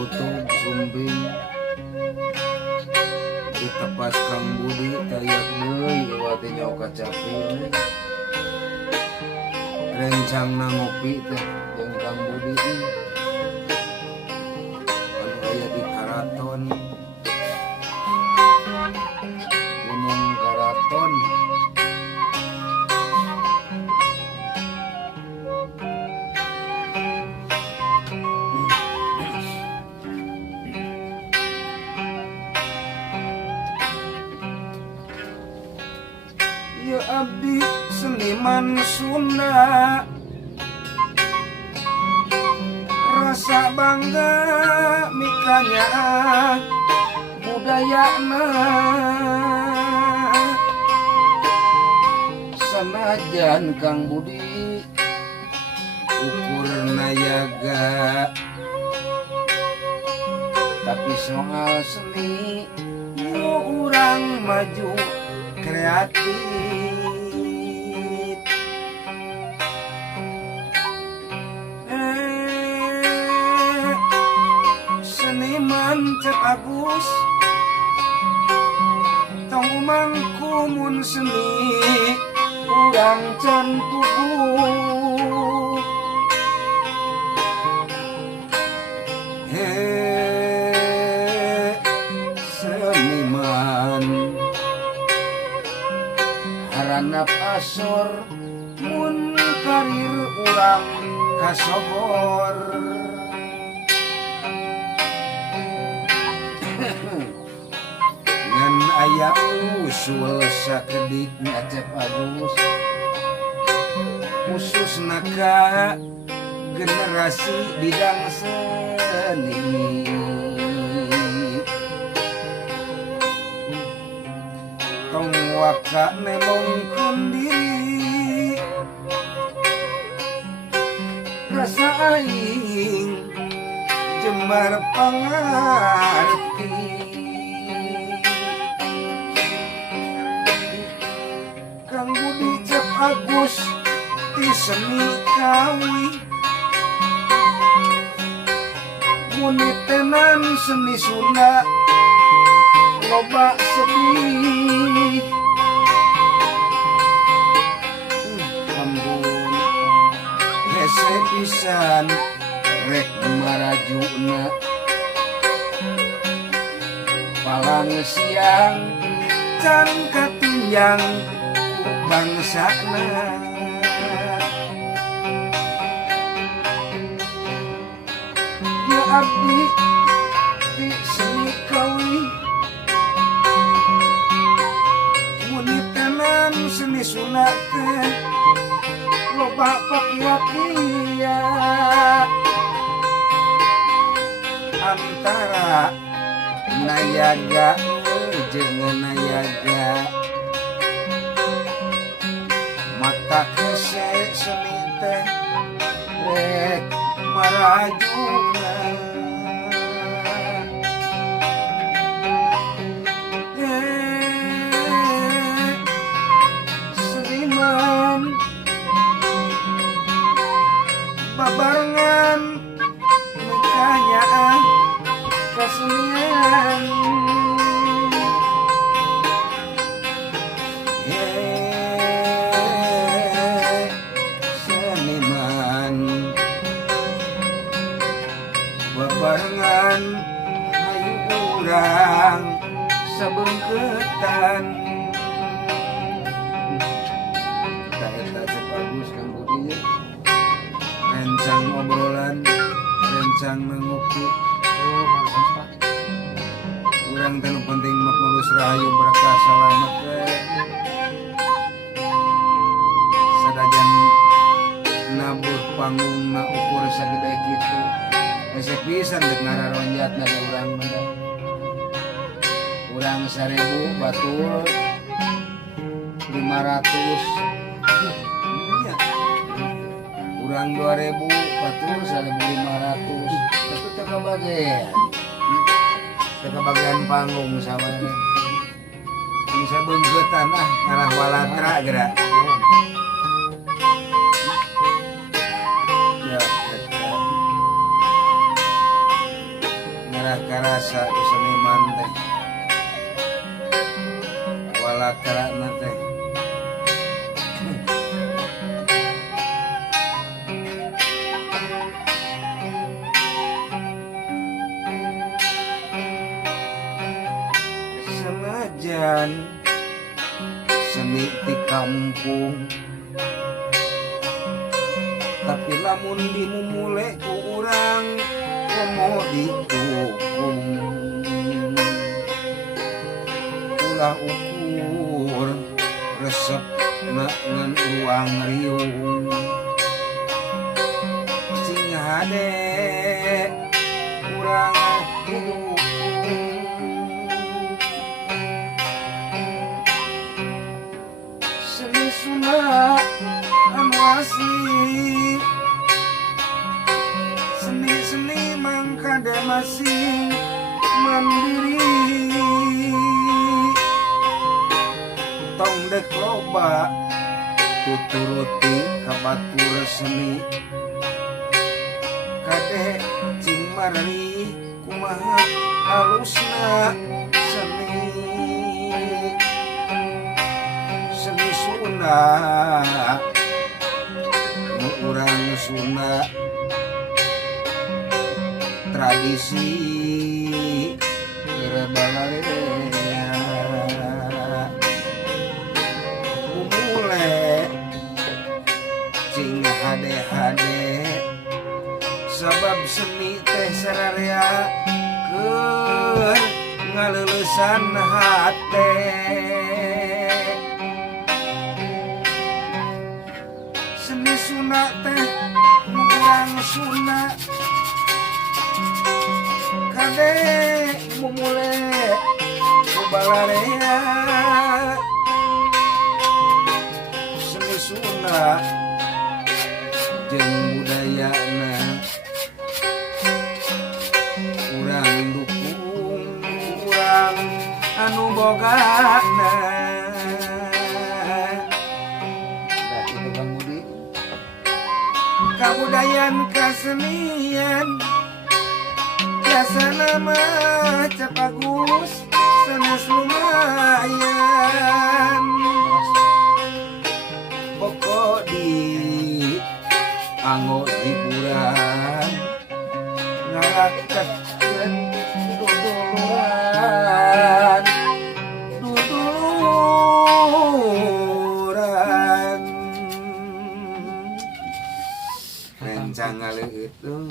tutug sumbing ditepas Kang Budi tayak deui wate nyawa kacapi rencang na ngopi teh jeung Kang Budi anu aya di Karaton Gunung Karaton. Ya abdi seniman Sunda, rasa bangga mikanya budayana, sanajan Kang Budi ukur nayaga, tapi soal seni urang maju kreatif. Seniman Cek Agus tong mangkumun seni urang can pugu seniman haranap asor mun karir urang kasobor ngan aya usul sakedik Cek Agus khusus naka generasi bidang seni tong waka nemongkeun diri rasa aing jembar pangarti Kang Budi Cek Agus ti seni kawi muni tenan seni Sunda loba sedih ampun hese pisan rek marajuna palang siang can katinjang bangsana ya abdi di seni kawi muni tenan seni Sunda teh loba pakiwakia antara nayaga jeung nayaga mata kese seni teh rek marajuna seniman babarengan mikanya kesenian seniman babarengan ayu urang sabengketan eta Cek Agus Kang Budi rencang obrolan rencang ngopi urang teh nu penting mah ngurus rahayu berkah salamet sadajan nabuh panggungna ukur sagede kitu hese pisan dek ngararonjatna ke urang mah urang 1000 batur 500 iya urang 2000 batur 1500 itu teh kabagean teh kabagean panggung sabana bisa beungkeutan ngarah walatra geura ya karasa ku seniman teh walakarana teh senajan seni di kampung tapi lamun dimumule ku urang komo didukung ulah ukur resep ngan uang riung cing hade urang didukung seni Sunda anu asli seni mangkada masing mandiri tong dek loba tuturuti kabatur seni kade cing marani kumaha halusna seni Sunda nu urang Sunda tradisi gerebalarea mumule cing hade-hade sabab seni teh sararea keur ngaleulesan hate seni Sunda teh nu urang Sunda kade mumule kubalarea seni Sunda jeung budayana urang dukung urang anu bogana da itu Bang Budi kabudayaan kasenian biasa nama cek bagus sanes lumayan pokok di anggo hiburan ngarakeun duduluran rencang ngaleueut tuh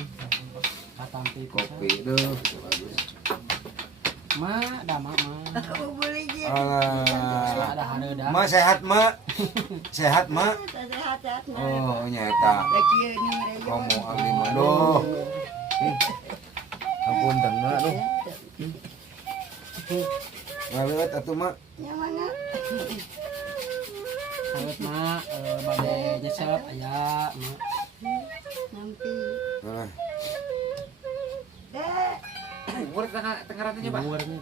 kopi tuh bagus ma ada ma ma sehat ma sehat ma oh nyata kamu abdi mah doh ampun tengah doh ngaleut atuh ma ngaleut ma bade nyesep aya ma nanti bubur tengah ratunya Pak. buurnya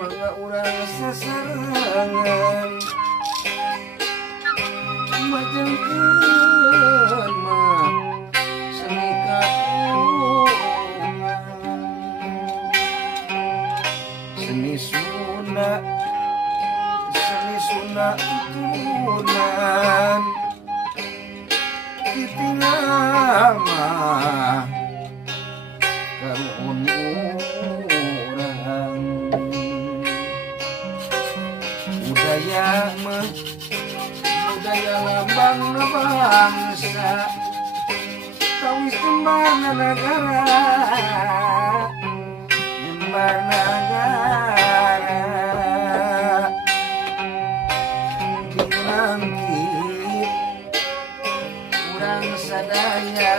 mangga urang sasarangan majengkeun mah seni kakungan seni Sunda turunan ditinggal mah karuhun urang budaya lambang bangsa kawis jembarna negara jembarna negara dinangkit urang sadaya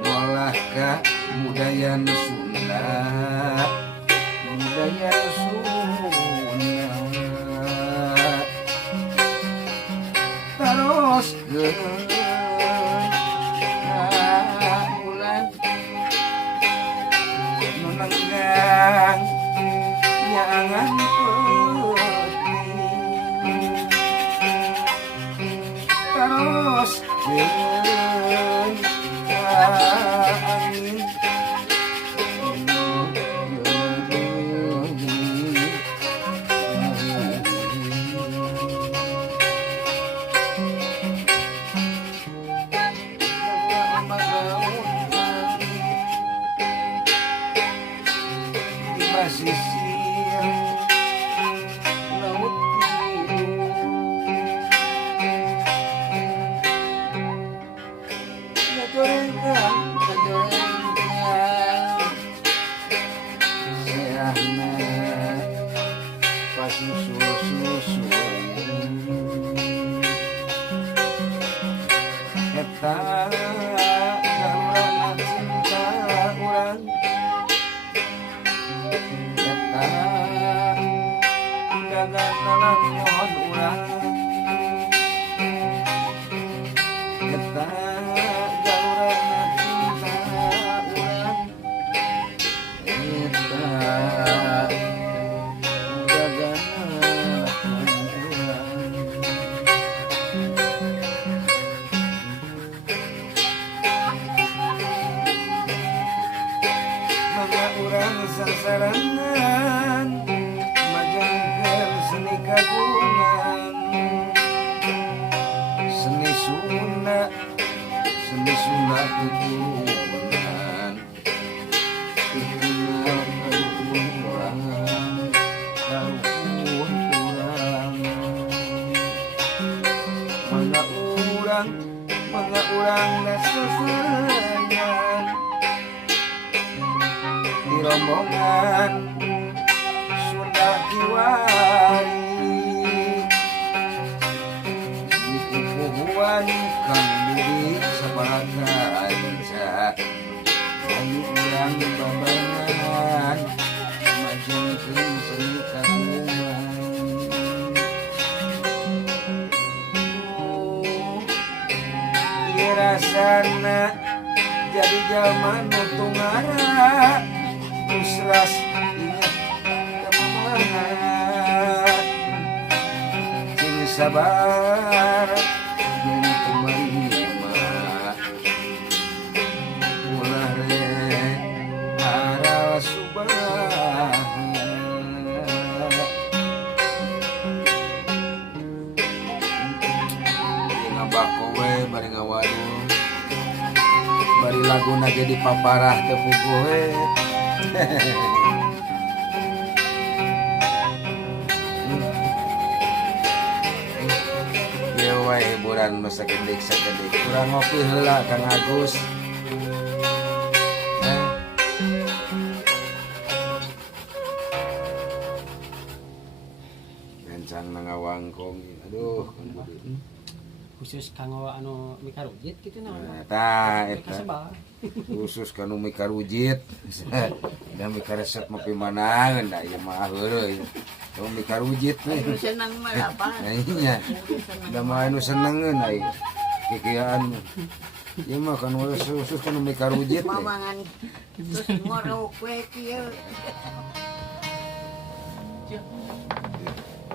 ngolah ka budaya Sunda budaya Sunda terus bulan menenggang jangan putih terus angin sisir laut biru ngejorengkan seahna pas susul eta gaurana cinta urang dagang nalangon urang eta gaurana cinta urang eta dagang nalangon urang mangga urang sasarangan majengkeun seni kagungan seni Sunda tutunan tutunan karuhun urang mangga urang dasasangan di rombongan Sunda Kiwari di kupuan Kang Budi sabaraha ayu urang babangan majengkeun seni kagungan ieu rasana jadi zaman nu tungara usras inget kemamangan cing sabar jeung teman mah ulah re aral subah ngabako we bari ngawadung bari laguna jadi paparah teu puguh we ieu wae hiburan masa sakedik kurang ngopi heula Kang Agus gancang nangawangkong aduh khusus kanggo anu mikarujit gitu nah tah eta eta khusus kanu mikarujit dan mikaresep mah pimanangan da ieu mah heureuy nu mikarujit we senang mah apa nya da mah anu senengeun ai kikieuan ieu mah kan khusus kanu mikarujit mamangan terus ngorok we kieu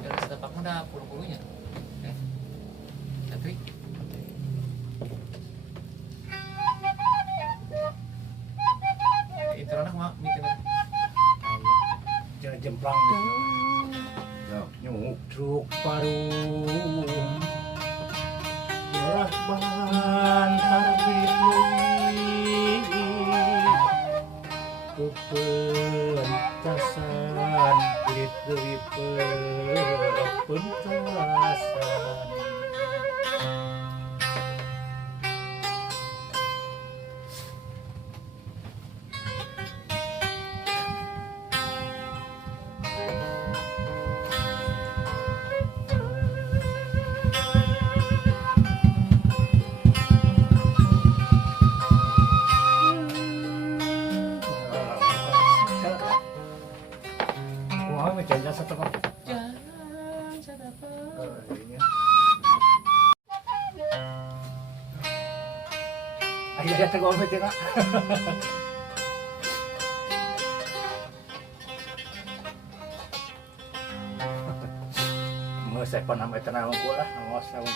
dari setapak muda puluh-puluhnya tapi itu anak mah mikir jangan jemplang nyuk truk parum jorah bantar bitui kepentasan kulit dewi pentasan Iya teh gomit ya. Mau saya pernah tenang aku lah, ngawas aku.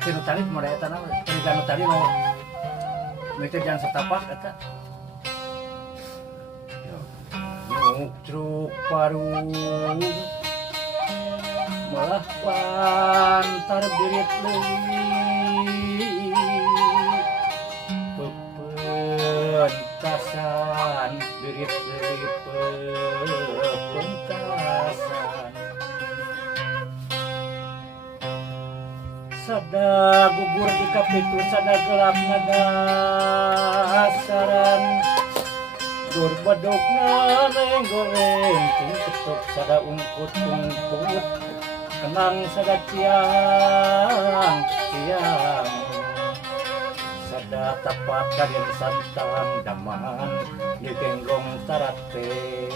Kira tadi mau daya tanah, kira tadi mau mereka jangan setapak kata. Truk paru malah pantar birit leuwih pepentasan birit leuwih pepentasan sada gugur di kapitu sada gelap nadasaran dur badokna neng goreng ting ketuk sada ungkut kenang sada ciang sada tapak kadian santang daman digenggong tarate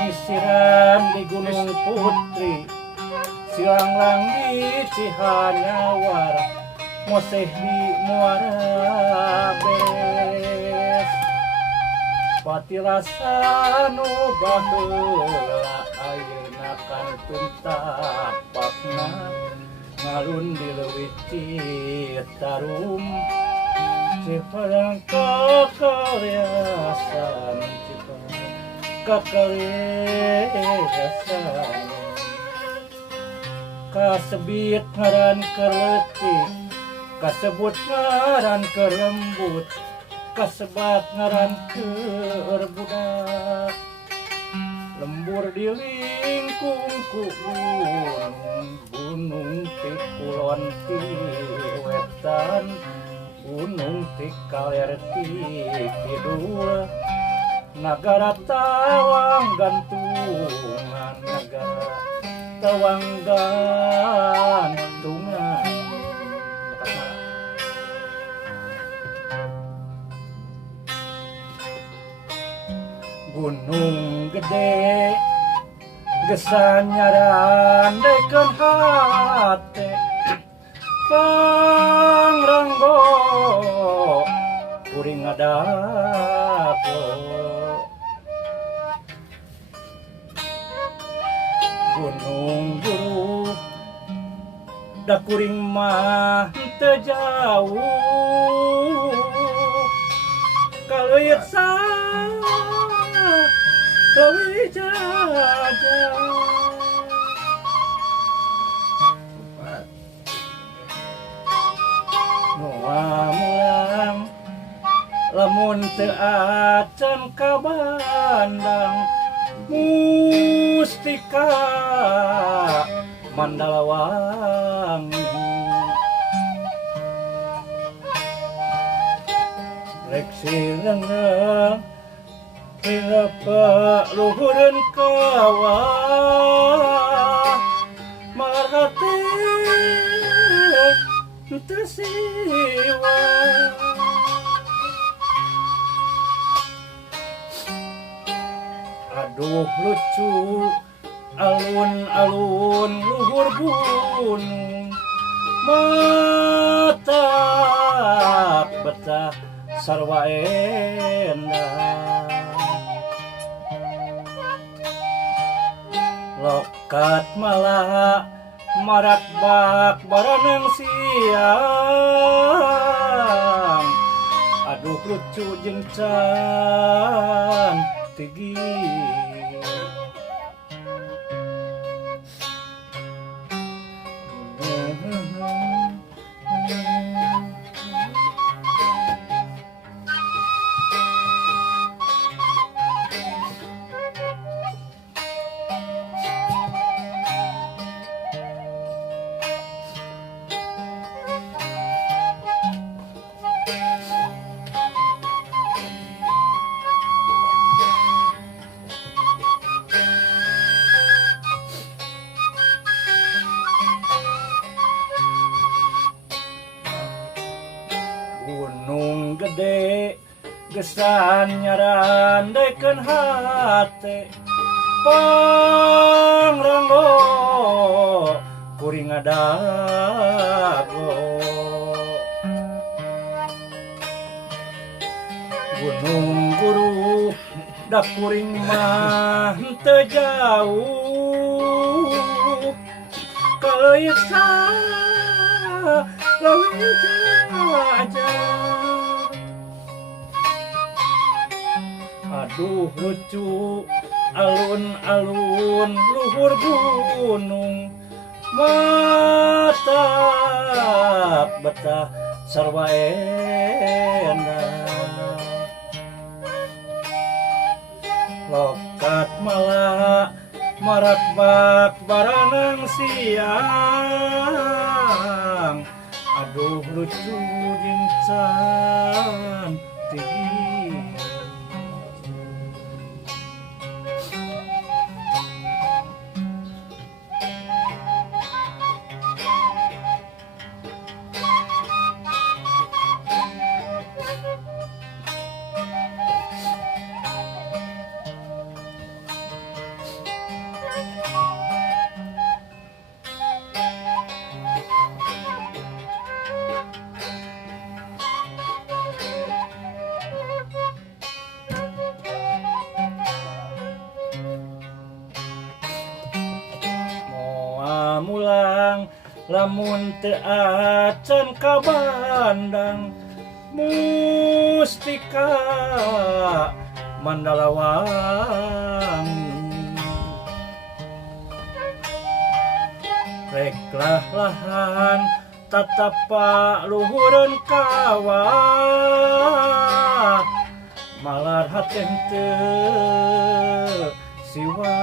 isiran di Gunung Putri silanglang di Cihanyawar moseh di Muara Bes patilasan nu baheula ayeuna kantun tapakna ngalun di leuwih Citarum Ciparang kakaliasan Ciparang kakaliasan kasebit ngaran keletik kasebut ngaran kerembut kasebat ngaran kerbudak lembur di lingkung ku gunung ti kulon ti wetan gunung ti kaler ti kidul nagara tawang gantungan nagara tawang gantungan gunung gede gesanyaran deken hate pangranggo kuring ngadapo gunung guru da kuring mah teu jauh kaleuyeut leuwih jajah mulang lamun teu acan ka Bandang mustika Mandalawangi rek silengeng Kenapa luhureun kawah marhati teu siwa aduh lucu alun-alun luhur gunung mata betah sarwa endah lokat malah marak bak baranang siang aduh lucu jeung cantigi gunung gede gesan nyarandaikeun hate pangranggo kuring adago gunung guru da kuring mah teu jauh kaisa leuwih aja. Aduh lucu alun-alun luhur gunung mata betah sarwa endah lokat malah marak bak baranang siang. Aduh lucu jinsan tinggi mulang lamun teu acan ka bandang mustika mandalawangi reklah lahan tatapa luhureun kawah malar haten teu siwa